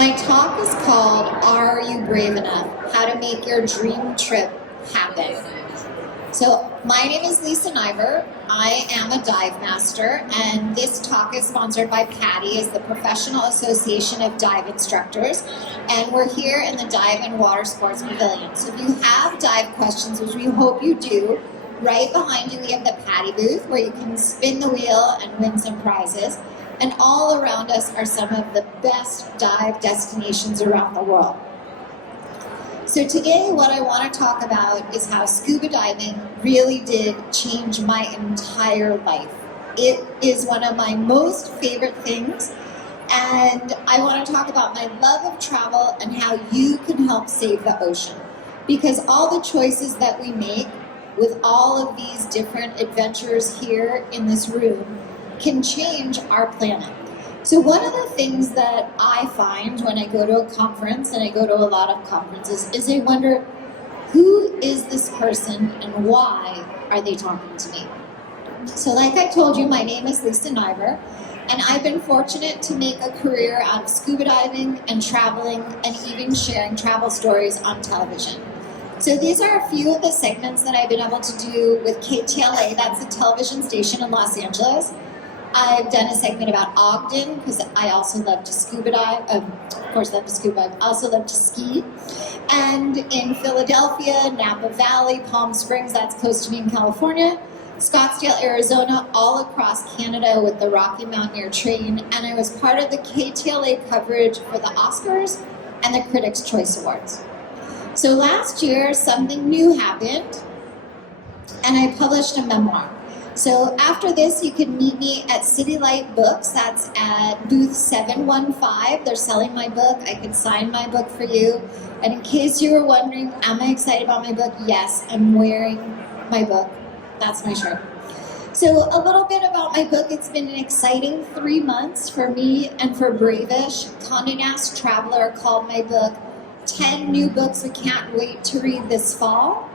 My talk is called Are You Brave Enough? How to Make Your Dream Trip Happen. So my name is Lisa Niver. I am a dive master, and this talk is sponsored by PADI, is the Professional Association of Dive Instructors, and we're here in the Dive and Watersports Pavilion. So if you have dive questions, which we hope you do, right behind you we have the PADI booth where you can spin the wheel and win some prizes. And all around us are some of the best dive destinations around the world. So today what I want to talk about is how scuba diving really did change my entire life. It is one of my most favorite things, and I want to talk about my love of travel and how you can help save the ocean. Because all the choices that we make with all of these different adventures here in this room can change our planet. So one of the things that I find when I go to a conference, and I go to a lot of conferences, is I wonder, who is this person and why are they talking to me? So like I told you, my name is Lisa Niver, and I've been fortunate to make a career out of scuba diving and traveling and even sharing travel stories on television. So these are a few of the segments that I've been able to do with KTLA, that's a television station in Los Angeles. I've done a segment about Ogden because I also love to scuba dive. Of course, I love to scuba. I also love to ski. And in Philadelphia, Napa Valley, Palm Springs, that's close to me in California, Scottsdale, Arizona, all across Canada with the Rocky Mountaineer Train. And I was part of the KTLA coverage for the Oscars and the Critics' Choice Awards. So last year, something new happened, and I published a memoir. So after this, you can meet me at City Light Books. That's at booth 715. They're selling my book. I can sign my book for you. And in case you were wondering, am I excited about my book? Yes, I'm wearing my book. That's my shirt. So a little bit about my book. It's been an exciting 3 months for me and for Bravish. Condé Nast Traveler called my book 10 new books we can't wait to read this fall.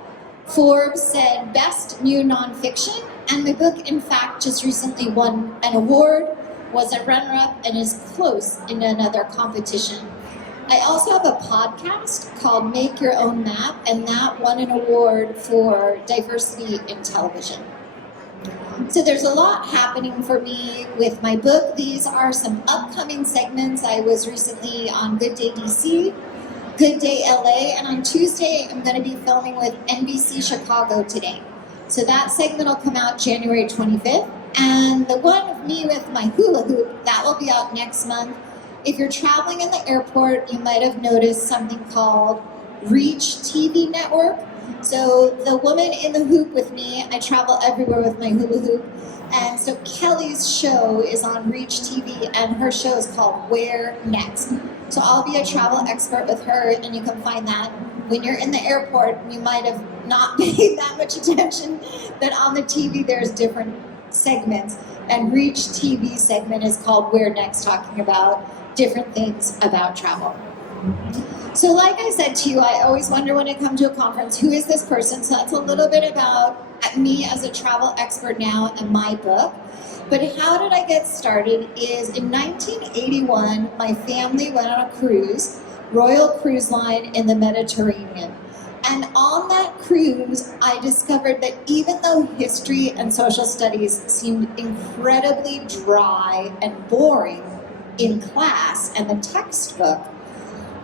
Forbes said best new nonfiction. And my book, in fact, just recently won an award, was a runner-up, and is close in another competition. I also have a podcast called Make Your Own Map, and that won an award for diversity in television. So there's a lot happening for me with my book. These are some upcoming segments. I was recently on Good Day DC, Good Day LA, and on Tuesday I'm going to be filming with NBC Chicago Today. So that segment will come out January 25th, and the one of me with my hula hoop, that will be out next month. If you're traveling in the airport, you might have noticed something called Reach TV Network. So the woman in the hoop with me, I travel everywhere with my hula hoop, and so Kelly's show is on Reach TV, and her show is called Where Next. So I'll be a travel expert with her, and you can find that when you're in the airport. You might have not paid that much attention that on the TV there's different segments, and Reach TV segment is called Where Next, talking about different things about travel. So like I said to you, I always wonder when I come to a conference, who is this person? So that's a little bit about me as a travel expert now and my book. But how did I get started is in 1981, my family went on a cruise, Royal Cruise Line in the Mediterranean. And on that cruise, I discovered that even though history and social studies seemed incredibly dry and boring in class and the textbook,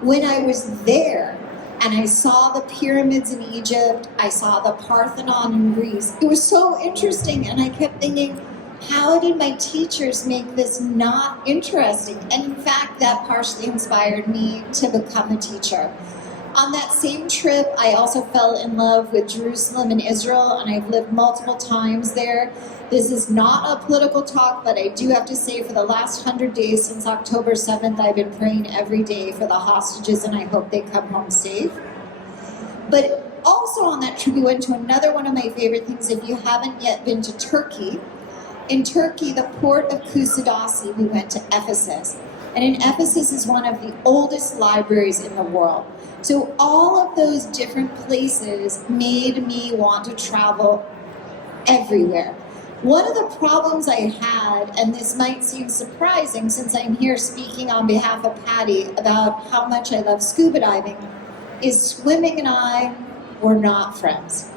when I was there and I saw the pyramids in Egypt, I saw the Parthenon in Greece, it was so interesting, and I kept thinking, how did my teachers make this not interesting? And in fact, that partially inspired me to become a teacher. On that same trip, I also fell in love with Jerusalem and Israel, and I've lived multiple times there. This is not a political talk, but I do have to say for the last 100 days since October 7th, I've been praying every day for the hostages, and I hope they come home safe. But also on that trip, we went to another one of my favorite things. If you haven't yet been to Turkey, in Turkey, the port of Kusadasi, we went to Ephesus. And in Ephesus is one of the oldest libraries in the world. So all of those different places made me want to travel everywhere. One of the problems I had, and this might seem surprising since I'm here speaking on behalf of PADI about how much I love scuba diving, is swimming and I were not friends.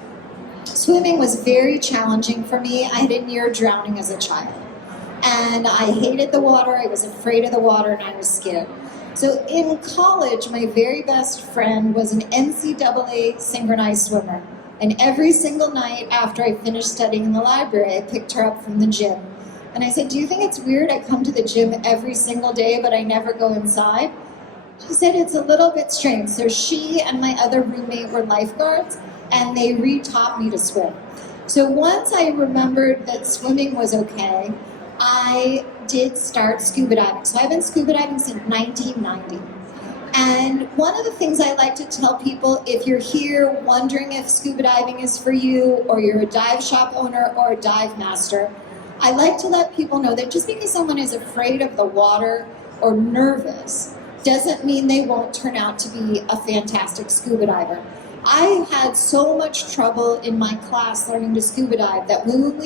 Swimming was very challenging for me. I had a near drowning as a child. And I hated the water, I was afraid of the water, and I was scared. So in college, my very best friend was an NCAA synchronized swimmer. And every single night after I finished studying in the library, I picked her up from the gym. And I said, do you think it's weird I come to the gym every single day, but I never go inside? She said, it's a little bit strange. So she and my other roommate were lifeguards, and they re-taught me to swim. So once I remembered that swimming was okay, I did start scuba diving. So I've been scuba diving since 1990. And one of the things I like to tell people, if you're here wondering if scuba diving is for you, or you're a dive shop owner or a dive master, I like to let people know that just because someone is afraid of the water or nervous doesn't mean they won't turn out to be a fantastic scuba diver. I had so much trouble in my class learning to scuba dive that when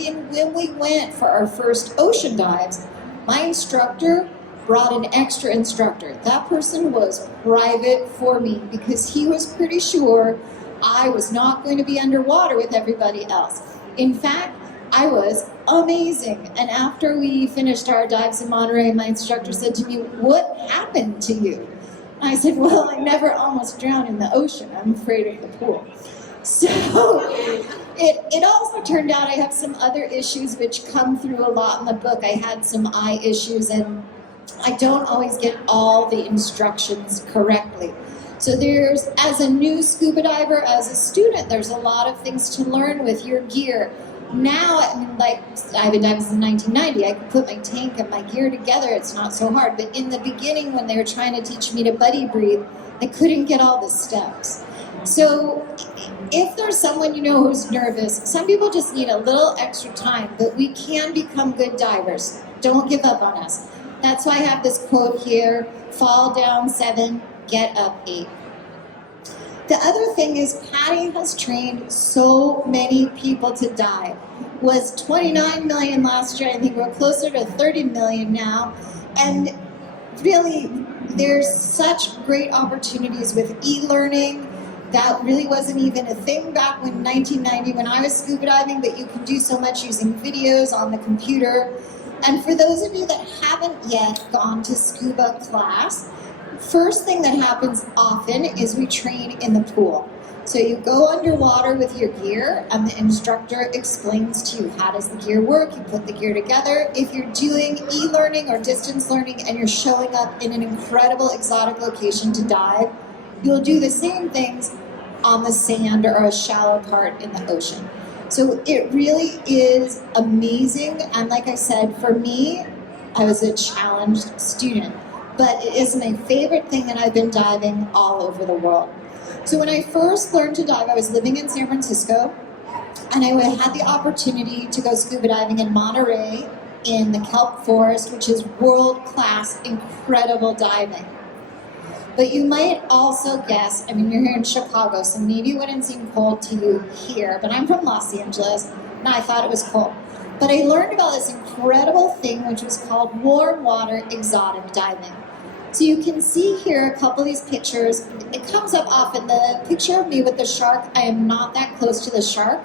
we went for our first ocean dives, my instructor brought an extra instructor. That person was private for me because he was pretty sure I was not going to be underwater with everybody else. In fact, I was amazing. And after we finished our dives in Monterey, my instructor said to me, what happened to you? I said, well, I never almost drowned in the ocean. I'm afraid of the pool. So it also turned out I have some other issues which come through a lot in the book. I had some eye issues, and I don't always get all the instructions correctly. So there's, as a new scuba diver, as a student, there's a lot of things to learn with your gear. Now, I mean, like, I've been diving since 1990. I can put my tank and my gear together. It's not so hard. But in the beginning, when they were trying to teach me to buddy breathe, I couldn't get all the steps. So if there's someone you know who's nervous, some people just need a little extra time, but we can become good divers. Don't give up on us. That's why I have this quote here, fall down 7, get up 8. The other thing is PADI has trained so many people to dive. Was 29 million last year. I think we're closer to 30 million now. And really, there's such great opportunities with e-learning. That really wasn't even a thing back in 1990 when I was scuba diving, but you can do so much using videos on the computer. And for those of you that haven't yet gone to scuba class, first thing that happens often is we train in the pool. So you go underwater with your gear, and the instructor explains to you how does the gear work. You put the gear together. If you're doing e-learning or distance learning and you're showing up in an incredible exotic location to dive, you'll do the same things on the sand or a shallow part in the ocean. So it really is amazing. And like I said, for me, I was a challenged student. But it is my favorite thing, and I've been diving all over the world. So when I first learned to dive, I was living in San Francisco, and I had the opportunity to go scuba diving in Monterey in the kelp forest, which is world-class, incredible diving. But you might also guess, I mean, you're here in Chicago, so maybe it wouldn't seem cold to you here, but I'm from Los Angeles, and I thought it was cold. But I learned about this incredible thing, which was called warm water exotic diving. So you can see here a couple of these pictures. It comes up often, the picture of me with the shark. I am not that close to the shark.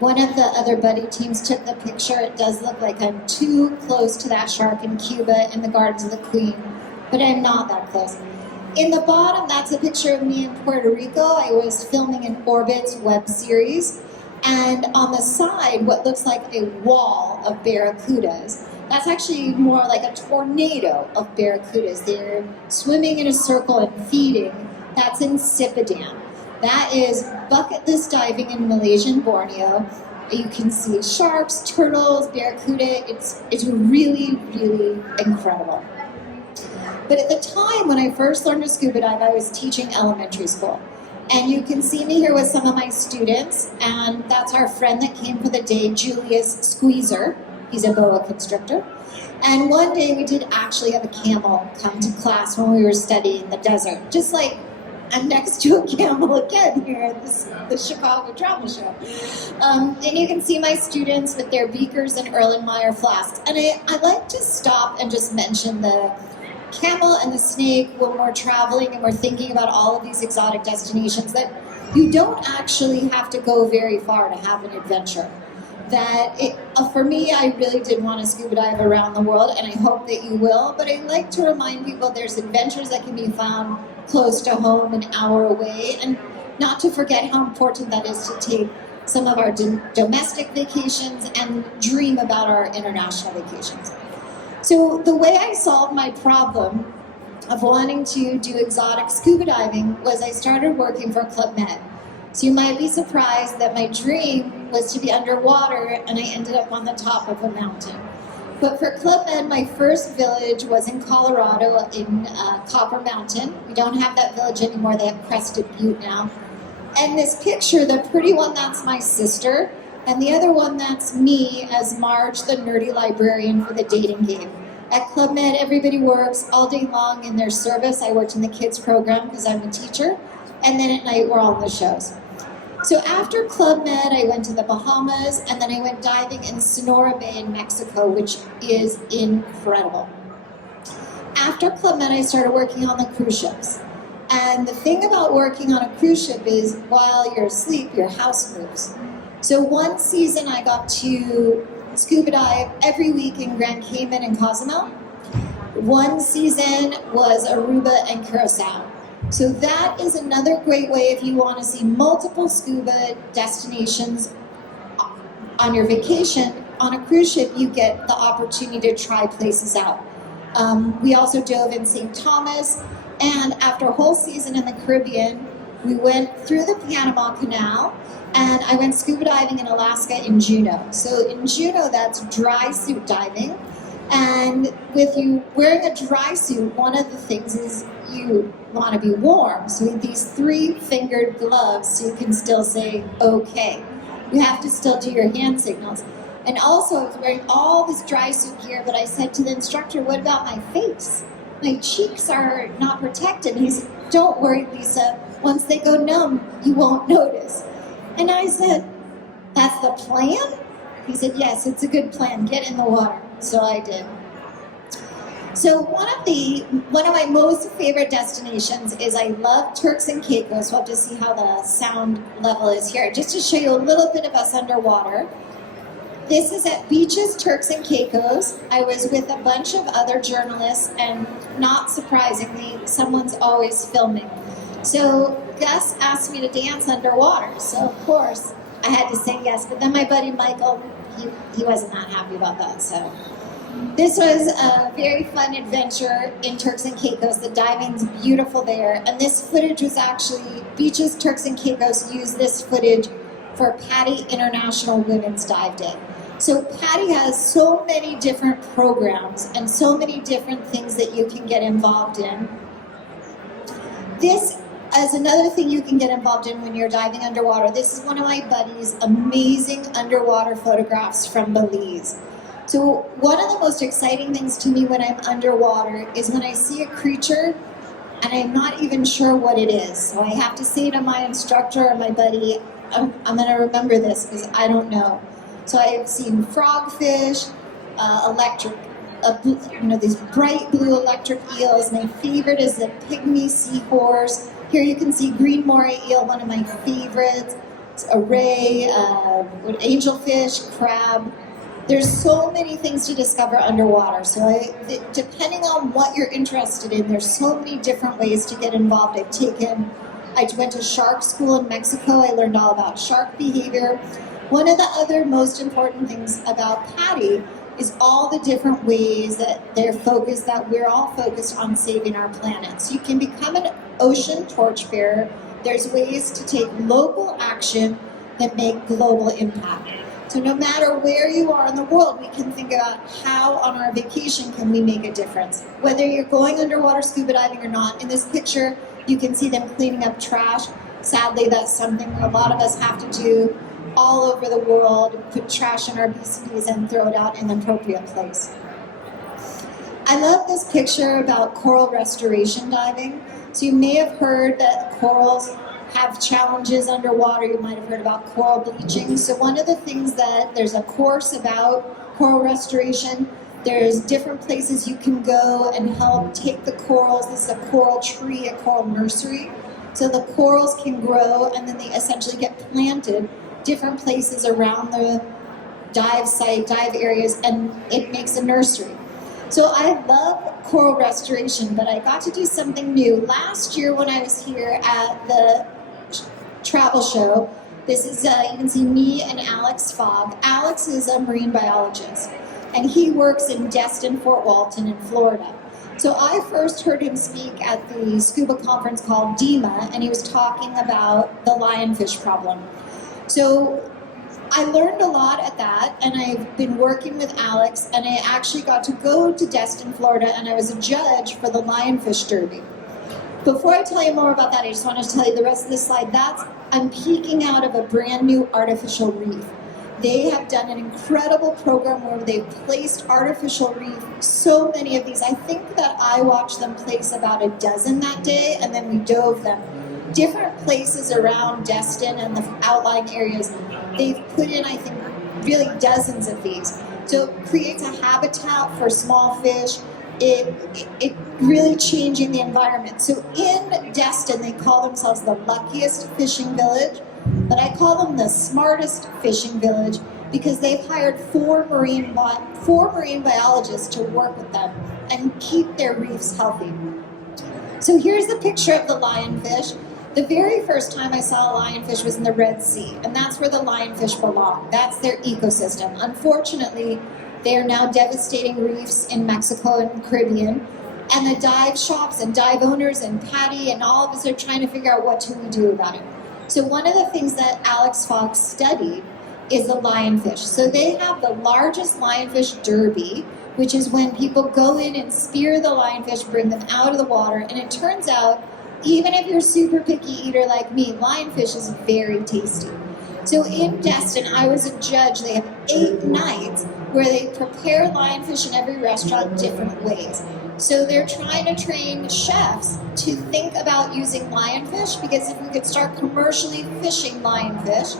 One of the other buddy teams took the picture. It does look like I'm too close to that shark in Cuba in the Gardens of the Queen, but I'm not that close. In the bottom, that's a picture of me in Puerto Rico. I was filming an Orbit's web series. And on the side, what looks like a wall of barracudas. That's actually more like a tornado of barracudas. They're swimming in a circle and feeding. That's in Sipadan. That is bucket list diving in Malaysian Borneo. You can see sharks, turtles, barracuda. It's really, really incredible. But at the time when I first learned to scuba dive, I was teaching elementary school. And you can see me here with some of my students, and that's our friend that came for the day, Julius Squeezer. He's a boa constrictor. And one day we did actually have a camel come to class when we were studying the desert, just like I'm next to a camel again here at the Chicago Travel Show. And you can see my students with their beakers and Erlenmeyer flasks. And I like to stop and just mention the camel and the snake when we're traveling and we're thinking about all of these exotic destinations, that you don't actually have to go very far to have an adventure. For me, I really did want to scuba dive around the world, and I hope that you will, but I like to remind people there's adventures that can be found close to home, an hour away, and not to forget how important that is to take some of our domestic vacations and dream about our international vacations. So the way I solved my problem of wanting to do exotic scuba diving was I started working for Club Med. So you might be surprised that my dream was to be underwater, and I ended up on the top of a mountain. But for Club Med, my first village was in Colorado in Copper Mountain. We don't have that village anymore. They have Crested Butte now. And this picture, the pretty one, that's my sister. And the other one, that's me as Marge, the nerdy librarian for the dating game. At Club Med, everybody works all day long in their service. I worked in the kids program because I'm a teacher. And then at night, we're all in the shows. So after Club Med, I went to the Bahamas, and then I went diving in Sonora Bay in Mexico, which is incredible. After Club Med, I started working on the cruise ships. And the thing about working on a cruise ship is while you're asleep, your house moves. So one season I got to scuba dive every week in Grand Cayman and Cozumel. One season was Aruba and Curacao. So that is another great way if you want to see multiple scuba destinations on your vacation. On a cruise ship, you get the opportunity to try places out. We also dove in St. Thomas, and after a whole season in the Caribbean, we went through the Panama Canal, and I went scuba diving in Alaska in Juneau. So in Juneau, that's dry suit diving. And with you wearing a dry suit, one of the things is you want to be warm. So these 3-fingered gloves, so you can still say, okay. You have to still do your hand signals. And also, I was wearing all this dry suit gear, but I said to the instructor, what about my face? My cheeks are not protected. And he said, don't worry, Lisa. Once they go numb, you won't notice. And I said, that's the plan? He said, yes, it's a good plan. Get in the water. So I did. So one of my most favorite destinations is I love Turks and Caicos. We'll have to see how the sound level is here. Just to show you a little bit of us underwater. This is at Beaches, Turks and Caicos. I was with a bunch of other journalists, and not surprisingly, someone's always filming. So Gus asked me to dance underwater. So of course, I had to say yes. But then my buddy Michael, he wasn't that happy about that. So this was a very fun adventure in Turks and Caicos. The diving's beautiful there. And this footage was actually, Beaches, Turks and Caicos used this footage for PADI International Women's Dive Day. So PADI has so many different programs and so many different things that you can get involved in. This is another thing you can get involved in when you're diving underwater. This is one of my buddies' amazing underwater photographs from Belize. So one of the most exciting things to me when I'm underwater is when I see a creature and I'm not even sure what it is. So I have to say to my instructor or my buddy, I'm going to remember this because I don't know. So I've seen frogfish, these bright blue electric eels. My favorite is the pygmy seahorse. Here you can see green moray eel, one of my favorites. It's a ray, angelfish, crab. There's so many things to discover underwater. So depending on what you're interested in, there's so many different ways to get involved. I went to shark school in Mexico. I learned all about shark behavior. One of the other most important things about PADI is all the different ways that that we're all focused on saving our planet. So you can become an ocean torchbearer. There's ways to take local action that make global impact. So no matter where you are in the world, we can think about how on our vacation can we make a difference. Whether you're going underwater scuba diving or not, in this picture, you can see them cleaning up trash. Sadly, that's something a lot of us have to do all over the world, put trash in our BCDs and throw it out in the appropriate place. I love this picture about coral restoration diving. So you may have heard that corals have challenges underwater. You might have heard about coral bleaching. So one of the things that there's a course about coral restoration. There's different places you can go and help take the corals. This is a coral tree, a coral nursery. So the corals can grow and then they essentially get planted different places around the dive site, dive areas, and it makes a nursery. So I love coral restoration, but I got to do something new. Last year when I was here at the travel show, this is, you can see me and Alex Fogg. Alex is a marine biologist, and he works in Destin, Fort Walton in Florida. So I first heard him speak at the SCUBA conference called DEMA, and he was talking about the lionfish problem. So I learned a lot at that, and I've been working with Alex, and I actually got to go to Destin, Florida, and I was a judge for the lionfish derby. Before I tell you more about that, I just want to tell you the rest of this slide. I'm peeking out of a brand new artificial reef. They have done an incredible program where they've placed artificial reef, so many of these. I think that I watched them place about a dozen that day, and then we dove them. Different places around Destin and the outlying areas, they've put in, I think, really dozens of these. So it creates a habitat for small fish. It really changing the environment. So in Destin, they call themselves the luckiest fishing village, but I call them the smartest fishing village because they've hired four marine biologists to work with them and keep their reefs healthy. So here's the picture of the lionfish. The very first time I saw a lionfish was in the Red Sea, and that's where the lionfish belong. That's their ecosystem. Unfortunately, they are now devastating reefs in Mexico and Caribbean, and the dive shops and dive owners and PADI and all of us are trying to figure out what we do about it. So one of the things that Alex Fox studied is the lionfish. So they have the largest lionfish derby, which is when people go in and spear the lionfish, bring them out of the water, and it turns out, even if you're a super picky eater like me, lionfish is very tasty. So in Destin, I was a judge. They have 8 nights where they prepare lionfish in every restaurant different ways. So they're trying to train chefs to think about using lionfish, because if we could start commercially fishing lionfish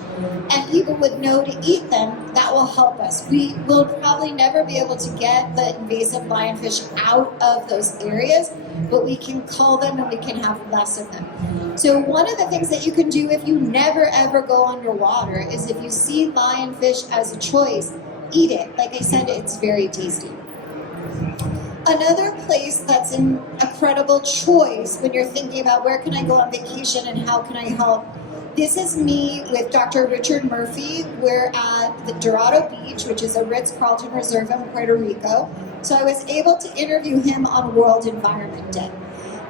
and people would know to eat them, that will help us. We will probably never be able to get the invasive lionfish out of those areas, but we can cull them and we can have less of them. So one of the things that you can do if you never ever go underwater is if you see lionfish as a choice, eat it. Like I said, it's very tasty. Another place that's an incredible choice when you're thinking about where can I go on vacation and how can I help. This is me with Dr. Richard Murphy. We're at the Dorado Beach, which is a Ritz-Carlton Reserve in Puerto Rico. So I was able to interview him on World Environment Day.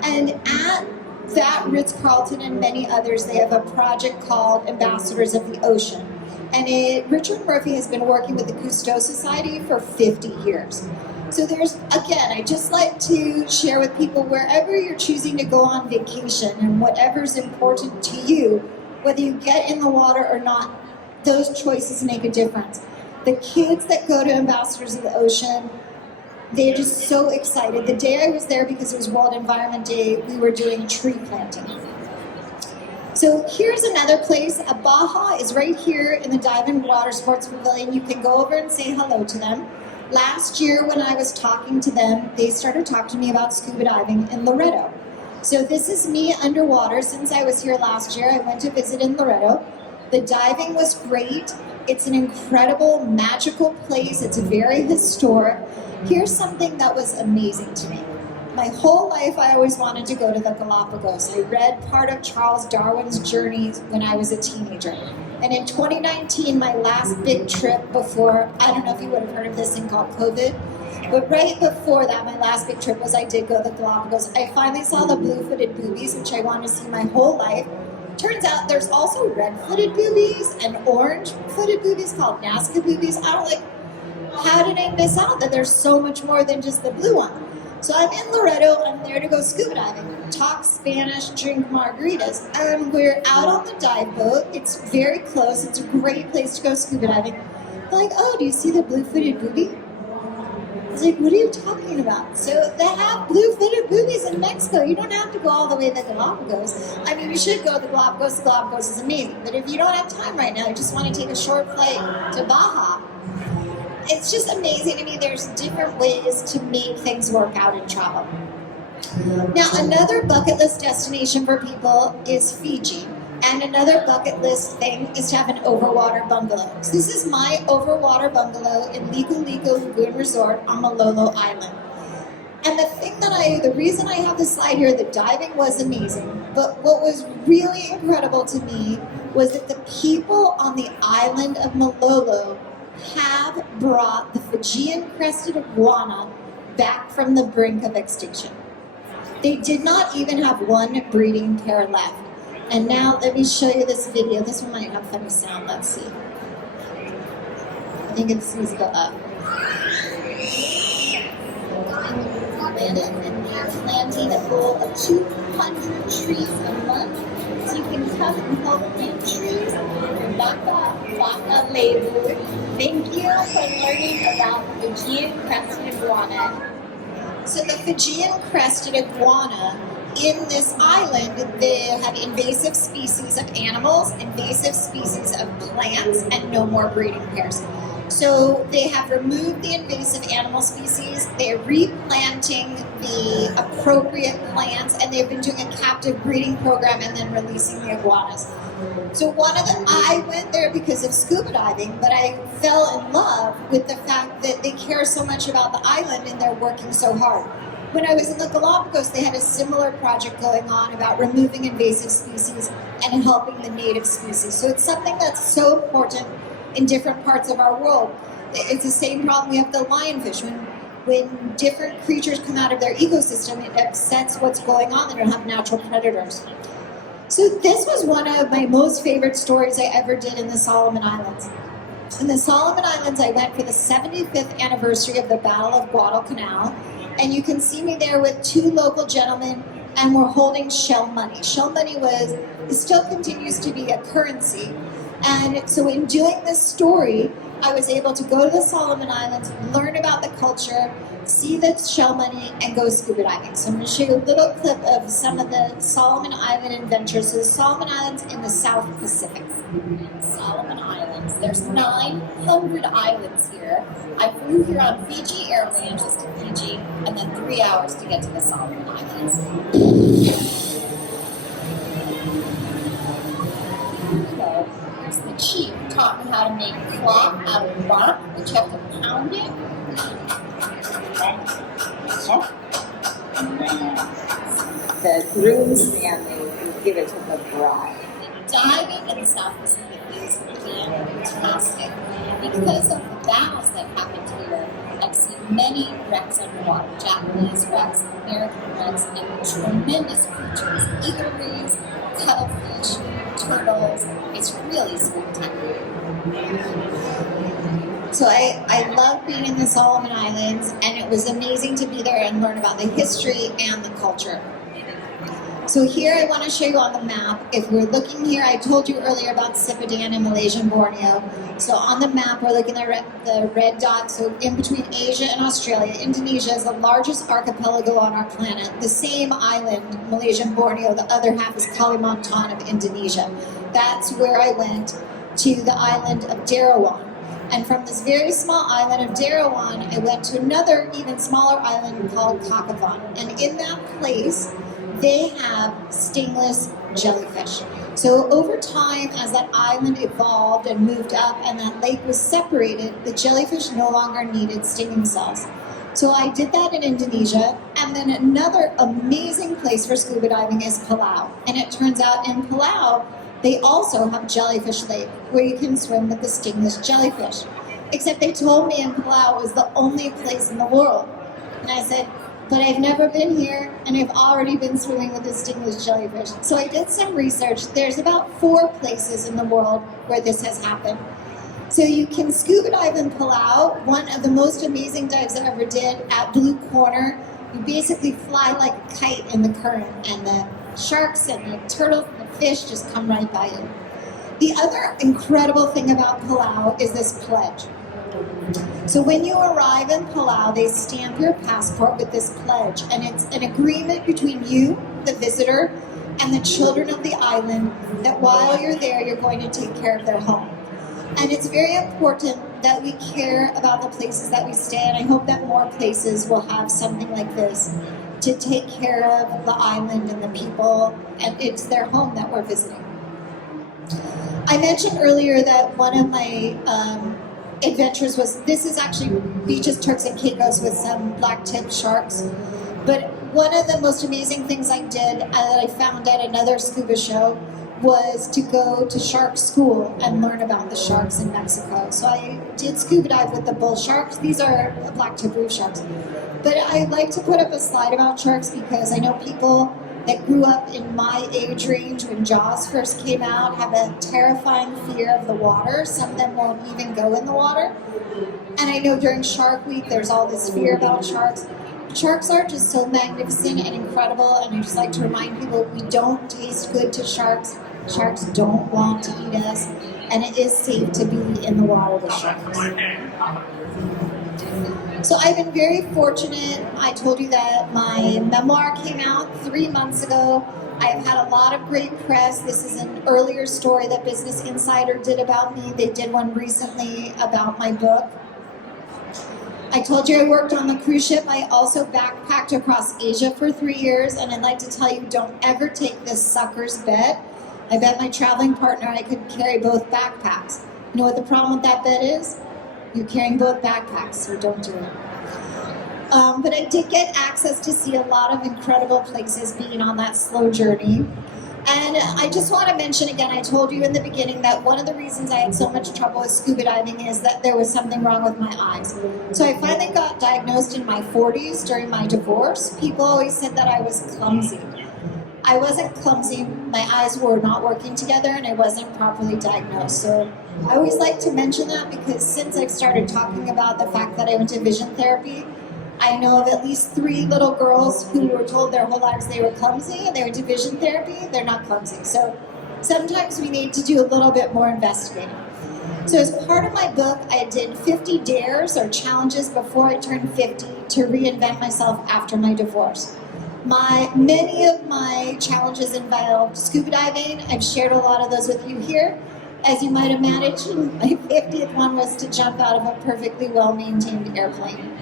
And at that Ritz-Carlton and many others, they have a project called Ambassadors of the Ocean. And Richard Murphy has been working with the Cousteau Society for 50 years. So there's, again, I just like to share with people wherever you're choosing to go on vacation and whatever's important to you, whether you get in the water or not, those choices make a difference. The kids that go to Ambassadors of the Ocean, they're just so excited. The day I was there, because it was World Environment Day, we were doing tree planting. So here's another place. Baja is right here in the Dive and Watersports Pavilion. You can go over and say hello to them. Last year when I was talking to them, they started talking to me about scuba diving in Loreto. So this is me underwater. Since I was here last year, I went to visit in Loreto. The diving was great. It's an incredible, magical place. It's very historic. Here's something that was amazing to me. My whole life, I always wanted to go to the Galapagos. I read part of Charles Darwin's Journey when I was a teenager. And in 2019, my last big trip before, I don't know if you would have heard of this thing called COVID, but right before that, my last big trip was I did go to the Galapagos. I finally saw the blue-footed boobies, which I wanted to see my whole life. Turns out there's also red-footed boobies and orange-footed boobies called Nazca boobies. I don't how did I miss out that there's so much more than just the blue one? So I'm in Loreto, I'm there to go scuba diving, talk Spanish, drink margaritas, and we're out on the dive boat. It's very close, it's a great place to go scuba diving. They're like, oh, do you see the blue-footed booby? was like, what are you talking about? So they have blue-footed boobies in Mexico. You don't have to go all the way to the Galapagos. I mean, you should go to the Galapagos. The Galapagos is amazing. But if you don't have time right now, you just want to take a short flight to Baja, it's just amazing to me. There's different ways to make things work out in travel. Now, another bucket list destination for people is Fiji. And another bucket list thing is to have an overwater bungalow. So this is my overwater bungalow in Liko Liko Lagoon Resort on Malolo Island. And the reason I have this slide here, the diving was amazing, but what was really incredible to me was that the people on the island of Malolo have brought the Fijian crested iguana back from the brink of extinction. They did not even have one breeding pair left. And now let me show you this video. This one might have funny sound. Let's see. I think it needs to go up. And they're planting a goal of 200 trees a month. So you can come and help plant trees. Baka label. Thank you for learning about the Fijian crested iguana. So the Fijian crested iguana, in this island, they had invasive species of animals, invasive species of plants, and no more breeding pairs. So they have removed the invasive animal species, they're replanting the appropriate plants, and they've been doing a captive breeding program and then releasing the iguanas. So I went there because of scuba diving, but I fell in love with the fact that they care so much about the island and they're working so hard. When I was in the Galapagos, they had a similar project going on about removing invasive species and helping the native species. So it's something that's so important in different parts of our world. It's the same problem we have with the lionfish. When different creatures come out of their ecosystem, it upsets what's going on. They don't have natural predators. So this was one of my most favorite stories I ever did in the Solomon Islands. In the Solomon Islands, I went for the 75th anniversary of the Battle of Guadalcanal. And you can see me there with two local gentlemen, and we're holding shell money. Shell money still continues to be a currency. And so in doing this story, I was able to go to the Solomon Islands, learn about the culture, see the shell money, and go scuba diving. So I'm going to show you a little clip of some of the Solomon Island adventures. So the Solomon Islands in the South Pacific. Solomon Islands. There's 900 islands here. I flew here on Fiji Airlines to Fiji, and then 3 hours to get to the Solomon Islands. So here's the chief taught me how to make cloth out of bark, which you have to pound it. And then the grooms family will give it to the bride. Diving in the South Pacific is fantastic. Because of the battles that happened here, I've seen many wrecks underwater, Japanese wrecks, American wrecks, and tremendous creatures, eagles, cuttlefish, turtles. It's really spectacular. So I love being in the Solomon Islands, and it was amazing to be there and learn about the history and the culture. So here I want to show you on the map, if we're looking here, I told you earlier about Sipadan in Malaysia and Borneo. So on the map, we're looking at the red dot, so in between Asia and Australia. Indonesia is the largest archipelago on our planet. The same island, Malaysia and Borneo, the other half is Kalimantan of Indonesia. That's where I went to the island of Derawan. And from this very small island of Derawan, I went to another even smaller island called Kakavan. And in that place, they have stingless jellyfish. So over time, as that island evolved and moved up and that lake was separated, the jellyfish no longer needed stinging cells. So I did that in Indonesia. And then another amazing place for scuba diving is Palau. And it turns out in Palau, they also have Jellyfish Lake where you can swim with the stingless jellyfish. Except they told me in Palau was the only place in the world. And I said, but I've never been here, and I've already been swimming with the stingless jellyfish. So I did some research. There's about 4 places in the world where this has happened. So you can scuba dive in Palau. One of the most amazing dives I ever did at Blue Corner. You basically fly like a kite in the current, and the sharks and the turtles and the fish just come right by you. The other incredible thing about Palau is this pledge. So when you arrive in Palau, they stamp your passport with this pledge, and it's an agreement between you, the visitor, and the children of the island that while you're there, you're going to take care of their home. And it's very important that we care about the places that we stay, and I hope that more places will have something like this to take care of the island and the people, and it's their home that we're visiting. I mentioned earlier that one of my adventures was, this is actually beaches, Turks and Caicos with some black-tipped sharks, but one of the most amazing things I did that I found at another scuba show was to go to shark school and learn about the sharks in Mexico. So I did scuba dive with the bull sharks. These are black-tip reef sharks. But I like to put up a slide about sharks because I know people that grew up in my age range when Jaws first came out have a terrifying fear of the water. Some of them won't even go in the water. And I know during Shark Week there's all this fear about sharks. Sharks are just so magnificent and incredible, and I just like to remind people we don't taste good to sharks. Sharks don't want to eat us, and it is safe to be in the water with sharks. So I've been very fortunate. I told you that my memoir came out 3 months ago. I've had a lot of great press. This is an earlier story that Business Insider did about me. They did one recently about my book. I told you I worked on the cruise ship. I also backpacked across Asia for 3 years, and I'd like to tell you, don't ever take this sucker's bet. I bet my traveling partner I could carry both backpacks. You know what the problem with that bet is? You're carrying both backpacks, so don't do it. But I did get access to see a lot of incredible places being on that slow journey. And I just want to mention again, I told you in the beginning that one of the reasons I had so much trouble with scuba diving is that there was something wrong with my eyes. So I finally got diagnosed in my 40s during my divorce. People always said that I was clumsy. I wasn't clumsy, my eyes were not working together, and I wasn't properly diagnosed. So I always like to mention that because since I've started talking about the fact that I went to vision therapy, I know of at least 3 little girls who were told their whole lives they were clumsy and they went to vision therapy. They're not clumsy. So sometimes we need to do a little bit more investigating. So as part of my book, I did 50 dares or challenges before I turned 50 to reinvent myself after my divorce. Many of my challenges involved scuba diving. I've shared a lot of those with you here. As you might imagine, my 50th one was to jump out of a perfectly well-maintained airplane.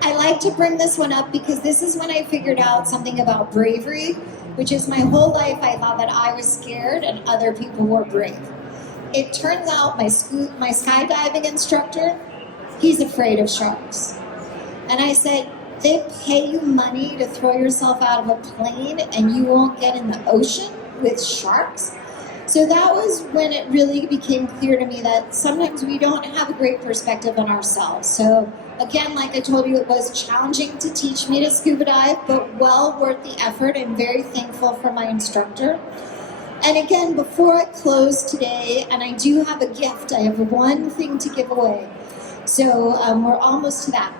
I like to bring this one up because this is when I figured out something about bravery, which is my whole life I thought that I was scared and other people were brave. It turns out my skydiving instructor, he's afraid of sharks. And I said, they pay you money to throw yourself out of a plane and you won't get in the ocean with sharks? So that was when it really became clear to me that sometimes we don't have a great perspective on ourselves. So again, like I told you, it was challenging to teach me to scuba dive, but well worth the effort. I'm very thankful for my instructor. And again, before I close today, and I do have a gift, I have one thing to give away. So we're almost to that.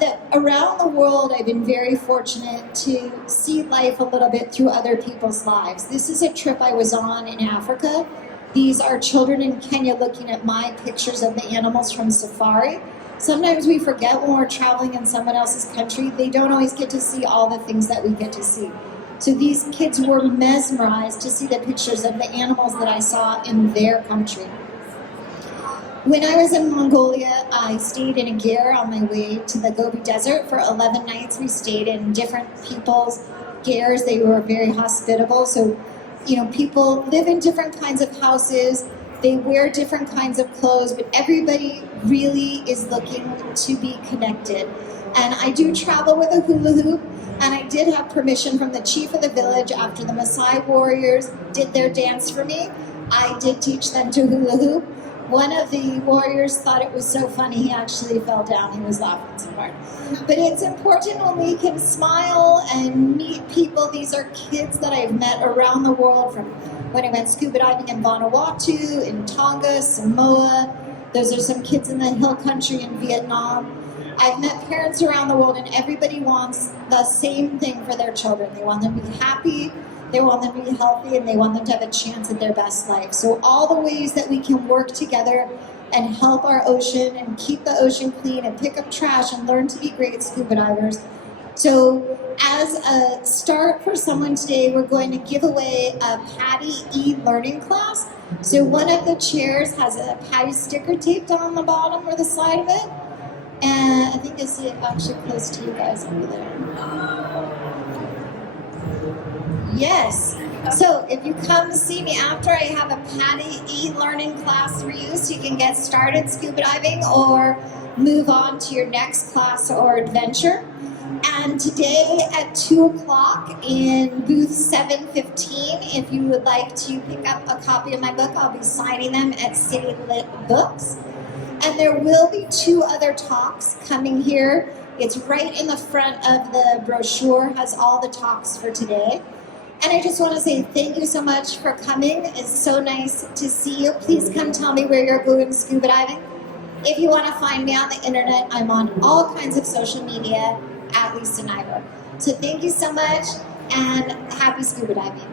That around the world, I've been very fortunate to see life a little bit through other people's lives. This is a trip I was on in Africa. These are children in Kenya looking at my pictures of the animals from safari. Sometimes we forget when we're traveling in someone else's country, they don't always get to see all the things that we get to see. So these kids were mesmerized to see the pictures of the animals that I saw in their country. When I was in Mongolia, I stayed in a ger on my way to the Gobi Desert for 11 nights. We stayed in different people's gers. They were very hospitable. So, you know, people live in different kinds of houses. They wear different kinds of clothes, but everybody really is looking to be connected. And I do travel with a hula hoop, and I did have permission from the chief of the village after the Maasai warriors did their dance for me. I did teach them to hula hoop. One of the warriors thought it was so funny, he actually fell down. He was laughing so hard. But it's important when we can smile and meet people. These are kids that I've met around the world, from when I went scuba diving in Vanuatu, in Tonga, Samoa. Those are some kids in the hill country in Vietnam. I've met parents around the world, and everybody wants the same thing for their children. They want them to be happy, they want them to be healthy, and they want them to have a chance at their best life. So all the ways that we can work together and help our ocean and keep the ocean clean and pick up trash and learn to be great scuba divers. So as a start for someone today, we're going to give away a PADI e-learning class. So one of the chairs has a PADI sticker taped on the bottom or the side of it. And I think it's actually close to you guys over there. Yes. So if you come to see me after, I have a PADI e-learning class for you so you can get started scuba diving or move on to your next class or adventure. And today at 2 o'clock in booth 715, if you would like to pick up a copy of my book, I'll be signing them at City Lit Books. And there will be 2 other talks coming here. It's right in the front of the brochure, has all the talks for today. And I just want to say thank you so much for coming. It's so nice to see you. Please come tell me where you're going scuba diving. If you want to find me on the internet, I'm on all kinds of social media at Lisa Niver. So thank you so much and happy scuba diving.